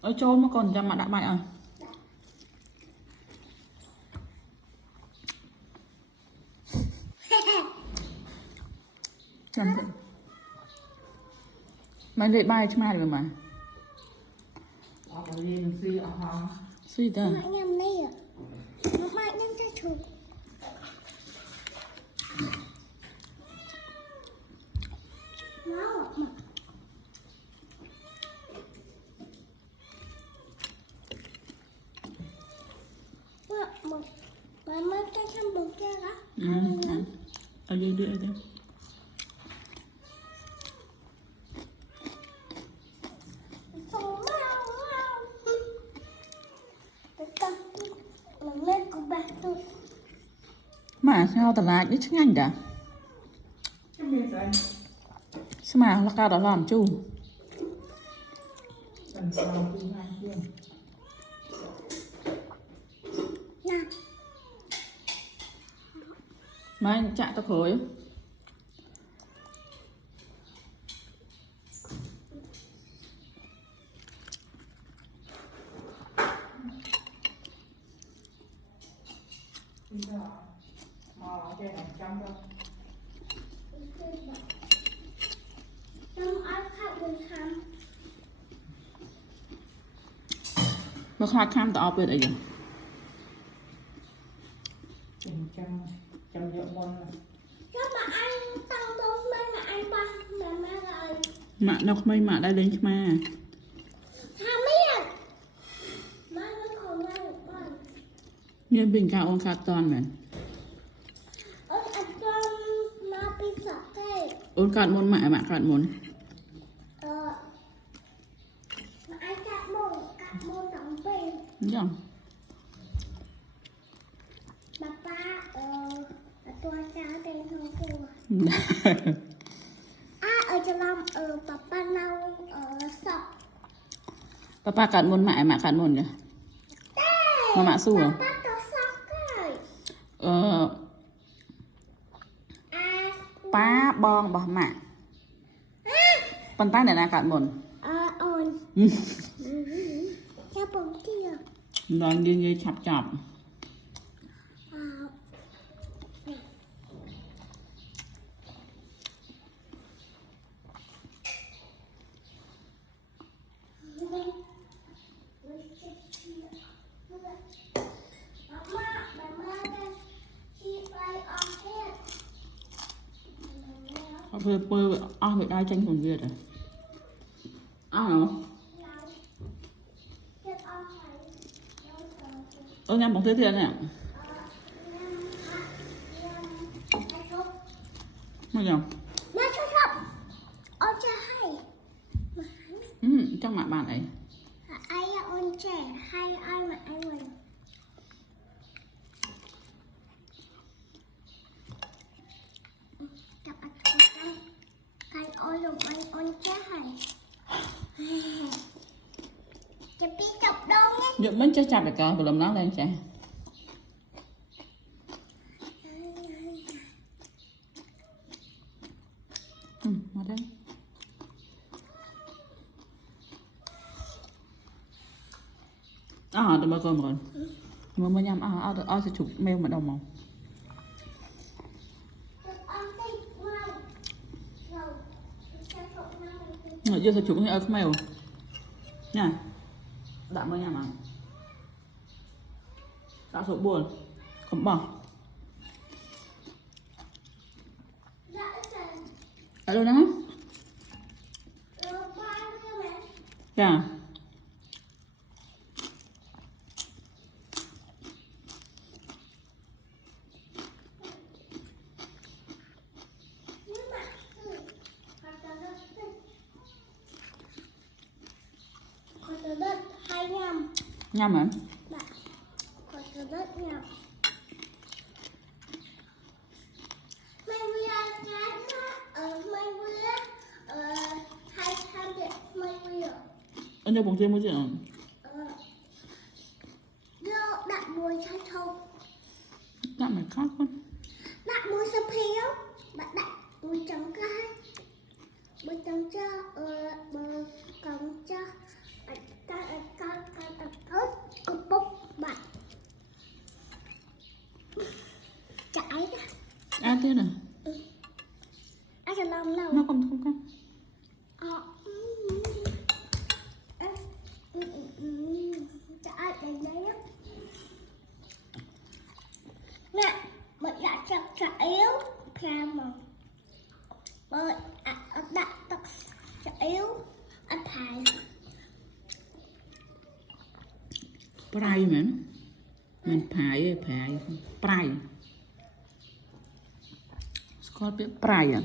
Ở trôn mà còn cho mà đã bại à. Làm thế. Mà để bài chứ mà được mà. Suy ta. Mẹ nhầm đây à. Mẹ nhầm cho chủ. Nó mà. Bà mới cái thăm bột kia đó. Ở đây đưa đây. Mà sao tao lại chứ nhanh đã. Sao mà là cao đó làm chú. Mà anh chạy tao khởi. Mà khoa khám tao về đây rồi. Trăm triệu con Sao mà anh tăng bốn mấy mà anh ba mà rồi. Mạ đọc mấy mạ đã lên mà. Như bình cao ôn khát toàn mà. Ôn cạn môn mạ cạn môn. Mà anh cạn môn đóng về. Đúng không? Bà tôi cháu tên không cô. Ở trong lòng bà lâu sọ. Papa cạn môn mạ cạn môn kìa. Mà mạ su à? Pá bong bỏ mạ. Phần tay này là cạn môn. Ôn. Cháu bóng kia. Rồi như chọc chọc. Bơi bị ai tranh còn Việt rồi. Hả? Em bóng thế thiệt nè. Mấy giờ? Nó cho không. Ôn cho hay. Chắc mà bạn ấy. Ai ôn trẻ hay ai mà ai mình. Chọc ăn cái. Cái ôn dùng anh ôn trẻ hay. Chọc đi chọc đâu nhé. Nhượng bánh chắc chạp để con của lầm nó lên chạy. Ở đây. Tôi bao cơm rồi. Mà mới nhầm sẽ chụp mail mà đâu màu. Giờ sẽ chụp cái mail. Nha. Đã mới nhầm à. Đã số buồn. Không bỏ. Ở đâu đó? Dạ. Nhầm hả? Có đất nhầm. Anh cho bông chơi mua chứ ạ? Vô đặt mùi cho thâu. Đặt mày khóc con. Đặt mùi sập hiếu. Bạn đặt mùi trắng cái. Mùi trắng cho. Mùi trắng cho. Con cục bốc bạn. Chạy đó. Ai thế nè? Ai sẽ lòng lâu. Nó không con. Chạy đến đấy á. Nè, mình đã chặt yếu. Kha mà. Bởi đặt tắc chặt yếu. Ăn thải. Prai mà nó. Mình phai. Prai. Có biết prai à?